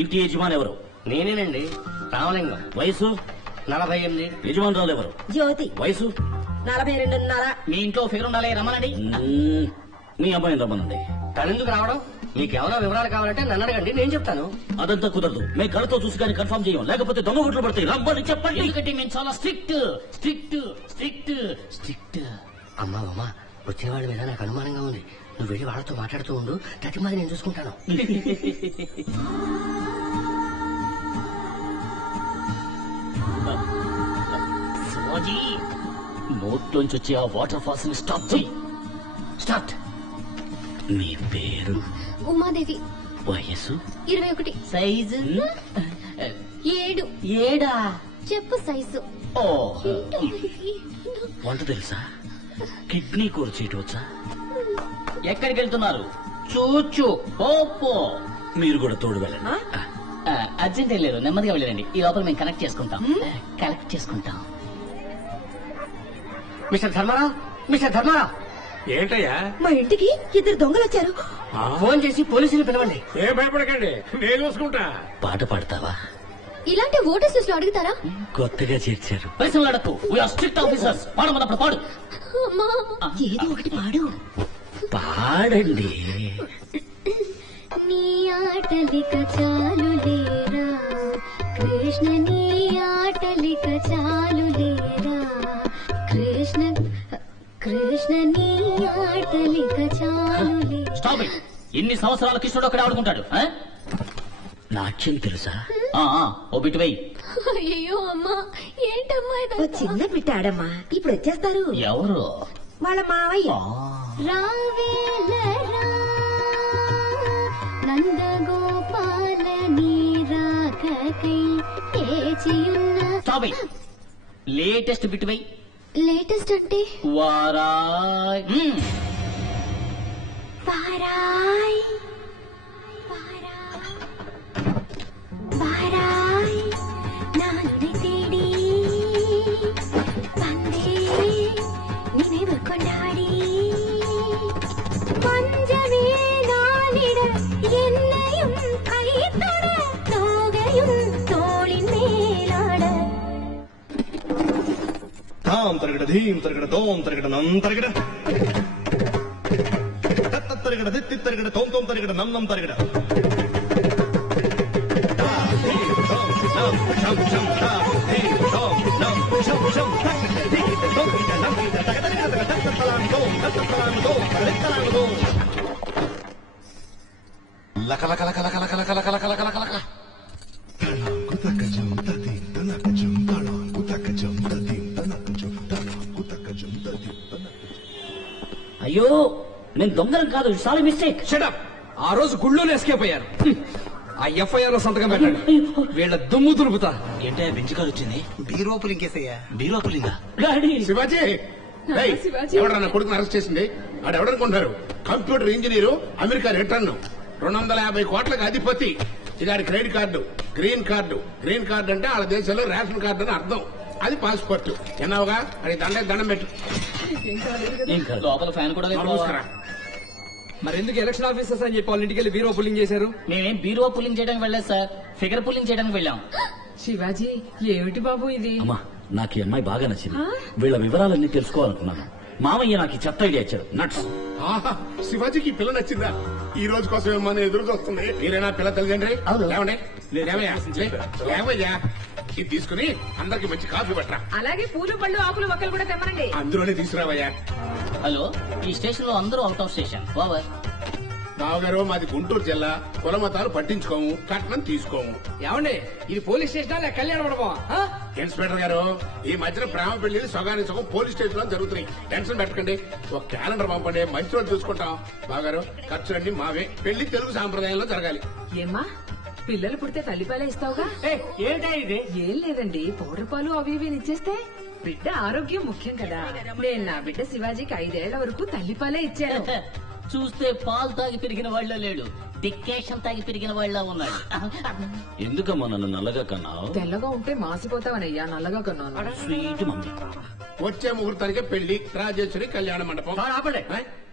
ఇంటి యజమాని ఎవరు? నేనేనండి, రామలింగం. వయసు? 48. యజమానురాలు ఎవరు? జ్యోతి. వయసు? 42.5. మీ ఇంట్లో ఫిగర్ ఉండాలి, రమ్మనండి. మీ అమ్మాయిని రమ్మనండి. తనెందుకు రావడం? మీకేమైనా వివరాలు కావాలంటే నన్ను అడగండి, నేను చెప్తాను. అదంతా కుదరదు. మేము కళ్ళతో చూసి కానీ కన్ఫర్మ్ చేయం, లేకపోతే దొంగ గుట్లు పడతాయి. రమ్మని చెప్పండి. ఎందుకంటే మేము చాలా స్ట్రిక్ట్ స్ట్రిక్ట్ స్ట్రిక్ట్ స్ట్రిక్ట్. అమ్మా వచ్చే వాళ్ళ మీద నాకు అనుమానంగా ఉంది. నువ్వు వెళ్ళి వాళ్ళతో మాట్లాడుతూ ఉండు, ప్రతి మాది నేను చూసుకుంటాను. శివాజీ, నోట్లోంచి వచ్చి ఆ వాటర్ ఫాల్స్ ని స్టాప్ చేయి. స్టార్ట్. మీ పేరు? ఉమాదేవి. వయసు? 21. సైజు? 7. 7. చెప్పు సైజు. ఓ, వంట తెలుసా? కిడ్నీ కూర చేయటం వచ్చా? ఎక్కడికి వెళ్తున్నారు? చూచు పోపో. మీరు కూడా తోడు వెళ్ళండి. అర్జెంట్ వెళ్ళారు, నెమ్మదిగా వెళ్ళండి. ఈ లోపల మేము కనెక్ట్ చేసుకుంటాం. కలెక్ట్ చేసుకుంటాం. Mister Dharmarao, mister Dharmarao. ఏంటయ్యా? మా ఇంటికి 2 దొంగలు వచ్చారు. ఫోన్ చేసి పోలీసులు పిలవండి. ఏం భయపడకండి, నేను చూసుకుంటా. పాట పాడతావా? ఇలాంటి ఓటర్స్ లిస్ట్ లో అడుగుతారా? కొత్తగా చేర్చారు. పరిశ్రమలు అడక్కు. We're strict officers. పాడమన్నప్పుడు పాడు. అమ్మా. ఏదో ఒకటి పాడు. పాడండి. నీ ఆటలిక చాలు లేరా కృష్ణ, నీ ఆటలిక చాలు లేరా కృష్ణ, కృష్ణ నీ ఆటలిక చాలు లేరా. Stop it. ఇన్ని సంవత్సరాల కృష్ణుడు అక్కడ ఆడుకుంటాడు. నాట్యం తెలుసా? ఓ బిట్ వెయ్యి. అయ్యో అమ్మా, ఏంటమ్మా ఓ చిన్న బిడ్డ ఆడమ్మా, ఇప్పుడు వచ్చేస్తారు. ఎవరు? వాళ్ళ మావయ్య. రావేలరా నందగోపాల నీ రాకకై వేచియున్న. Stop it. లేటెస్ట్ బిట్ వెయ్యి. లేటెస్ట్ అంటే? వారాయ్. వారాయ్ வாராய் நானுனை தேடி வந்தே நினைவு கொண்டாடி பஞ்சமே நாளிட என்னையும் கைத்தொட தோகையும் தோளின் மேலாட. தாம் தரகட தீம் தரகட தோம் தரகட நம் தரகட தத்த தரகட தித்தி தரகட தோம் தோம் தரகட நம் நம் தரகட. అయ్యో, నేను దొంగలం కాదు. Sorry mistake. షటప్. ఆ రోజు గుళ్ళోనే ఎస్కేప్ అయ్యారు. ఆ ఎఫ్ఐఆర్ లో సంతకం పెట్టండి. వీళ్ళ దుమ్ము దులుపుతా. ఏంటో బెంచ్ కారు వచ్చింది. బీరోపులు ఇంకేసయ్యా. బీరోపులింగా? శివాజీ, ఎవడన్నా కొడుకుని అరెస్ట్ చేసింది? ఆడు ఎవడనుకుంటారు? కంప్యూటర్ ఇంజనీరు, అమెరికా రిటర్న్, 250 కోట్లకు అధిపతి. ఇది credit card, green card. Green card అంటే వాళ్ళ దేశంలో రేషన్ కార్డు అని అర్థం. అది పాస్పోర్ట్. ఎన్నావుగా అది దండం పెట్టు. లోపల ఫ్యాన్ కూడా లేదు. మరి ఎందుకు ఎలక్షన్ ఆఫీసర్స్ అని చెప్పి వాళ్ళ ఇంటికి వెళ్ళి బీరో పుల్లింగ్ చేశారు? మేమేం బీరో పుల్లింగ్ చేయడానికి వెళ్ళలేదు సార్, ఫిగర్ పుల్లింగ్ చేయడానికి వెళ్ళాం. శివాజీ, ఏమిటి బాబు ఇది? అమ్మా, నాకు ఈ అమ్మాయి బాగా నచ్చింది. వీళ్ళ వివరాలన్నీ తెలుసుకోవాలనుకున్నాను. మామయ్య నాకు చెత్త ఐడియా ఇచ్చారు. నట్స్. శివాజీకి పిల్ల నచ్చిందా? ఈ రోజు కోసం ఏమన్నా ఎదురు చూస్తుంది. మీరేనా పిల్ల తల్లిదండ్రి? లేవండి. లేవయ్యా, ఇది తీసుకుని అందరికి మంచి కాఫీ పట్టరా. అలాగే పూలు పళ్ళు ఆకులు ఒక్కలు కూడా తెమ్మనండి. అందులోనే తీసుకురావయ్యా. హలో, ఈ స్టేషన్ లో అందరూ అవుట్ ఆఫ్ స్టేషన్. ఓవర్. బావగారు, మాది గుంటూరు జిల్లా. కుల మతాలు పట్టించుకోము, కట్నం తీసుకోము. ఏమండి, ఇది పోలీస్ స్టేషన్ లేక కళ్యాణ మండపమా? ఇన్స్పెక్టర్ గారు, ఈ మధ్యన ప్రేమ పెళ్లి సగానికి సగం పోలీస్ స్టేషన్ లో జరుగుతున్నాయి. టెన్షన్ పెట్టకండి. ఒక క్యాలెండర్ పంపండి, మంచి రోజు చూసుకుంటాం. బావగారు, ఖర్చులన్నీ మావే. పెళ్లి తెలుగు సాంప్రదాయంలో జరగాలి. ఏమ్మా, పిల్లలు పుడితే తల్లిపాలే ఇస్తావుగా? ఏంటా ఇది? ఏం లేదండి, పౌడర్ పాలు అవి ఇవి ఇచ్చేస్తే బిడ్డ ఆరోగ్యం ముఖ్యం కదా. నేను నా బిడ్డ శివాజీకి 5 ఏళ్ల వరకు తల్లిపాలే ఇచ్చాను. చూస్తే పాలు తాగి పెరిగిన వాళ్ళ లేడు, డిక్కేషన్ తాగి పెరిగిన వాళ్ళ ఉన్నాడు. ఎందుకమ్మా నన్ను నల్లగా కన్నావు? తెల్లగా ఉంటే మాసిపోతావనయ్యా, నల్లగా కన్నాను. Sweet mummy. వచ్చే ముహూర్తానికే పెళ్లి, రాజేశ్వరి కళ్యాణ మండపం. ఆపండి.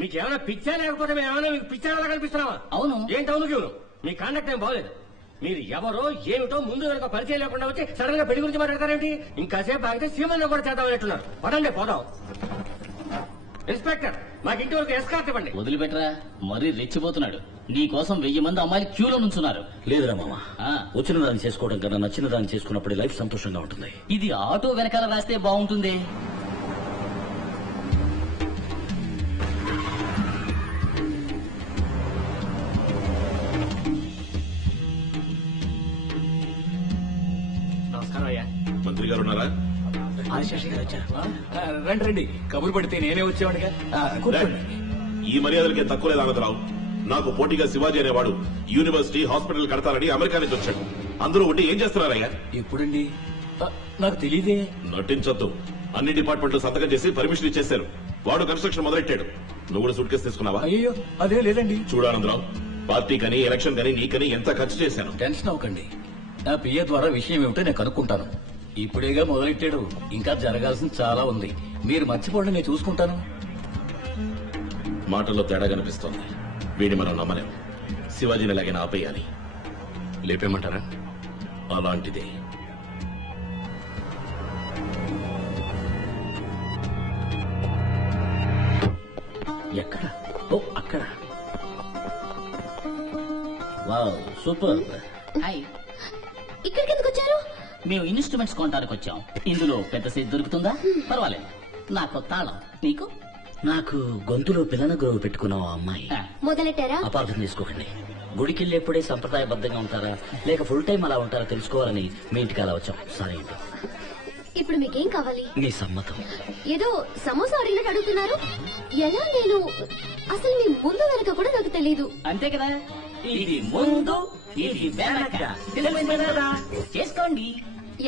మీకేమైనా పిచ్చా లేకపోతే మేమేమైనా మీకు పిచ్చాలా కనిపిస్తున్నావా? అవును. ఏంటి అవును? మీ కాండక్ట్ ఏం బాగలేదు. మీరు ఎవరో ఏమిటో ముందు వెనక పరిచయం లేకుండా వచ్చి సడన్ గా పెళ్లి గురించి మాట్లాడతారేంటి? ఇంకాసేపు ఆగితే సీమల్లో కూడా చేద్దామన్నట్టున్నారు. పదండి పోదాం. ఇన్స్పెక్టర్, మాకు ఇంటి వరకు ఎస్కార్ట్ ఇవ్వండి. వదిలిపెట్టరా, మరీ రెచ్చిపోతున్నాడు. నీ కోసం 1000 మంది అమ్మాయిలు క్యూలో నుంచున్నారు. లేదురా మామ, వచ్చిన దాన్ని చేసుకోవడం కన్నా నచ్చిన దాన్ని చేసుకున్నప్పుడు లైఫ్ సంతోషంగా ఉంటుంది. ఇది ఆటో వెనకాల రాస్తే బాగుంటుంది. నమస్కారం అయ్యా. మంత్రి గారు ఉన్నారా? రండి రండి, కబురు పడితే నేనే వచ్చేవాడిగా. ఈ మర్యాదలకే తక్కువ లేదు ఆనందరావు. నాకు పోటీగా శివాజీ అనేవాడు యూనివర్సిటీ హాస్పిటల్ కడతారని అమెరికా నుంచి వచ్చాడు. అందరూ ఉండి ఏం చేస్తున్నారయ్యా? ఎప్పుడండి? నాకు తెలియదే. నటించొద్దు. అన్ని డిపార్ట్మెంట్లు సంతకం చేసి పర్మిషన్ ఇచ్చేశారు. వాడు కన్స్ట్రక్షన్ మొదలెట్టాడు. నువ్వు కూడా సూట్ కేసు తీసుకున్నావా? అయ్యో అదే లేదండి. చూడు ఆనందరావు, పార్టీకని ఎలక్షన్ కని నీకని ఎంత ఖర్చు చేశాను. టెన్షన్ అవ్వకండి. నా పిఏ ద్వారా విషయం ఏమిటో నేను కనుక్కుంటాను. ఇప్పుడేగా మొదలెట్టాడు, ఇంకా జరగాల్సింది చాలా ఉంది. మీరు మర్చిపోండి, నేను చూసుకుంటాను. మాటల్లో తేడా కనిపిస్తోంది. వీడిని మనం నమ్మలేం. శివాజీని ఎలాగైనా ఆపేయాలి. లేపేమంటారా? అలాంటిదే. ఎక్కడ? ఓ అక్కడ. Wow, super. హాయ్, ఇక్కడికి ఎందుకు వచ్చారు? మేము ఇన్స్ట్రుమెంట్స్ కొనడానికి వచ్చాం. ఇందులో పెద్ద సైజ్ దొరుకుతుందా? పర్వాలేదు. నాకు తాళం, నీకు? నాకు గొంతులో పిల్లన గ్రోవ్ పెట్టుకున్న అమ్మాయి. మొదలెట్టారా? అపార్థం చేసుకోకండి. గుడికెళ్ళేప్పుడే సంప్రదాయబద్ధంగా ఉంటారా లేక ఫుల్ టైం అలా ఉంటారా తెలుసుకోవాలని మీ ఇంటికి అలా వచ్చాం. సారీ. ఇప్పుడు మీకేం కావాలి? మీ సమ్మతం. ఏదో సమోసా అడిగినట్టు అడుగుతున్నారు. ఎలా? నేను అసలు మీ ముందు వెనక కూడా నాకు తెలియదు. అంతే కదా, ఇది ముందు ఇది వెనక. చేసుకోండి.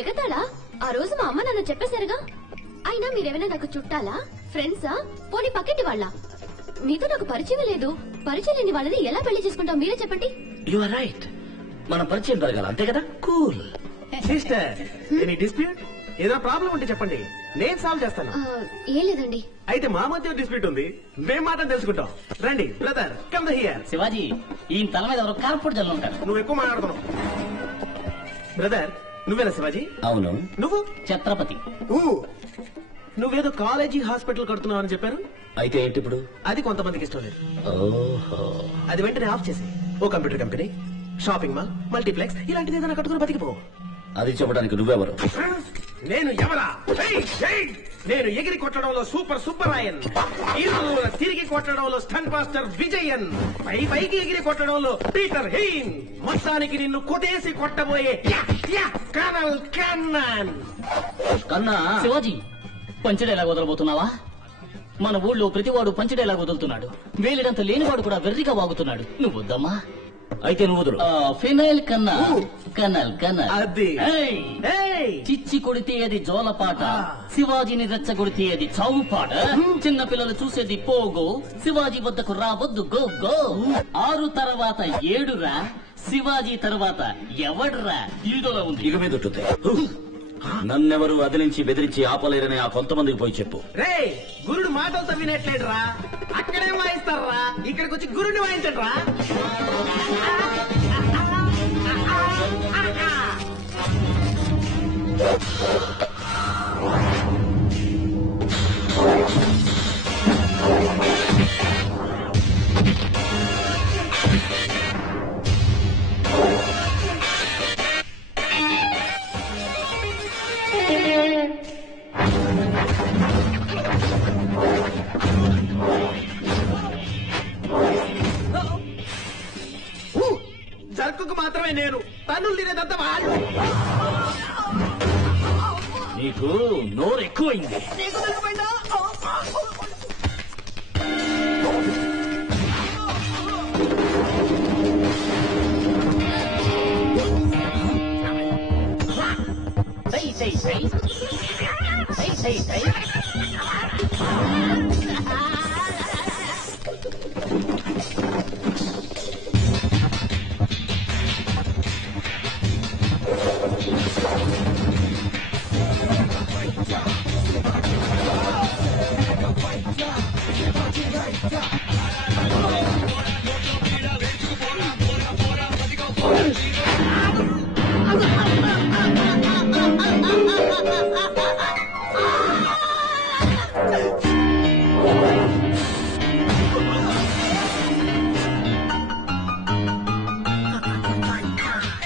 ఎగతాడా? ఆ రోజు మా అమ్మ నన్ను చెప్పేశారుగా. అయినా మీరేమైనా నాకు చుట్టాలా, ఫ్రెండ్సా, పోనీ పక్కింటి వాళ్ళ? మీతో నాకు పరిచయం లేదు. పరిచయం లేని వాళ్ళని ఎలా పెళ్లి చేసుకుంటాం మీరే చెప్పండి. You are right. మన పరిచయం పెరగాలి, అంతే కదా? కూల్. Sister, any dispute? ఏదైనా ప్రాబ్లం ఉంటే చెప్పండి, నేను సాల్వ్ చేస్తాను. ఏం లేదండి. అయితే మా మధ్య డిస్ప్యూట్ ఉంది, మేము మాత్రం తెలుసుకుంటాం. రండి brother, come the here. Shivaji, ఈ తల మీద ఎవరో కార్పొరేట్ జల్లు ఉంటారు. నువ్వు ఎక్కువ మాట్లాడుతున్నావు. బ్రదర్, నువ్వేనా శివాజీ? అవును. నువ్వు? ఛత్రపతి. నువ్వేదో కాలేజీ హాస్పిటల్ కడుతున్నావు అని చెప్పారు. అయితే ఏంటి ఇప్పుడు? అది కొంతమందికి ఇష్టం లేదు. ఓహో. అది వెంటనే ఆఫ్ చేసి ఓ computer company, shopping mall, multiplex ఇలాంటిది ఏదైనా కట్టుకుని బతికిపో. అది చెప్పడానికి నువ్వెవరు? నేను ఎవరా? నేను ఎగిరి కొట్టడంలో సూపర్ సూపరాయన్, తిరిగి కొట్టడంలో స్టన్ మాస్టర్ విజయన్, పైకి ఎగిరి కొట్టడంలో పీటర్ హెయిన్, మొత్తానికి నిన్ను కొట్టేసి కొట్టబోయే కర్నల్ కన్నాన్. కన్నా. శివాజీ, పంచడేలా వదలబోతున్నావా? మన ఊళ్ళో ప్రతివాడు పంచడేలా వదులుతున్నాడు. వేలిడంత లేనివాడు కూడా వెర్రిగా వాగుతున్నాడు. నువ్వు వద్దమ్మా. అయితే నువ్వు వదులు. ఫినైల్ కన్నా. కనల్ కనల్. అది. చిచ్చి కొడితే అది జోలపాట, శివాజీని రెచ్చగొడితే అది చావు పాట. చిన్న పిల్లలు చూసేది పోగో, శివాజీ వద్దకు రావద్దు గో గో. 6 తర్వాత 7 రా, శివాజీ తర్వాత ఎవడ్రా? ఈదోలా ఉంది. ఇక మీద ఉంటుంది. నన్నెవరు అదిలించి బెదిరించి ఆపలేరని ఆ కొంతమందికి పోయి చెప్పు. రే, గురుడు మాటలతో వినట్లేడురా, అక్కడే వాయిస్తారా, ఇక్కడికి వచ్చి గురుడిని వాయించట్రా. జర్కుకు మాత్రమే నేను, తన్నులు తినేదంతా వాళ్ళు. నీకు నోరు ఎక్కువైంది. నీకు తెలియపోయిందా? ఆ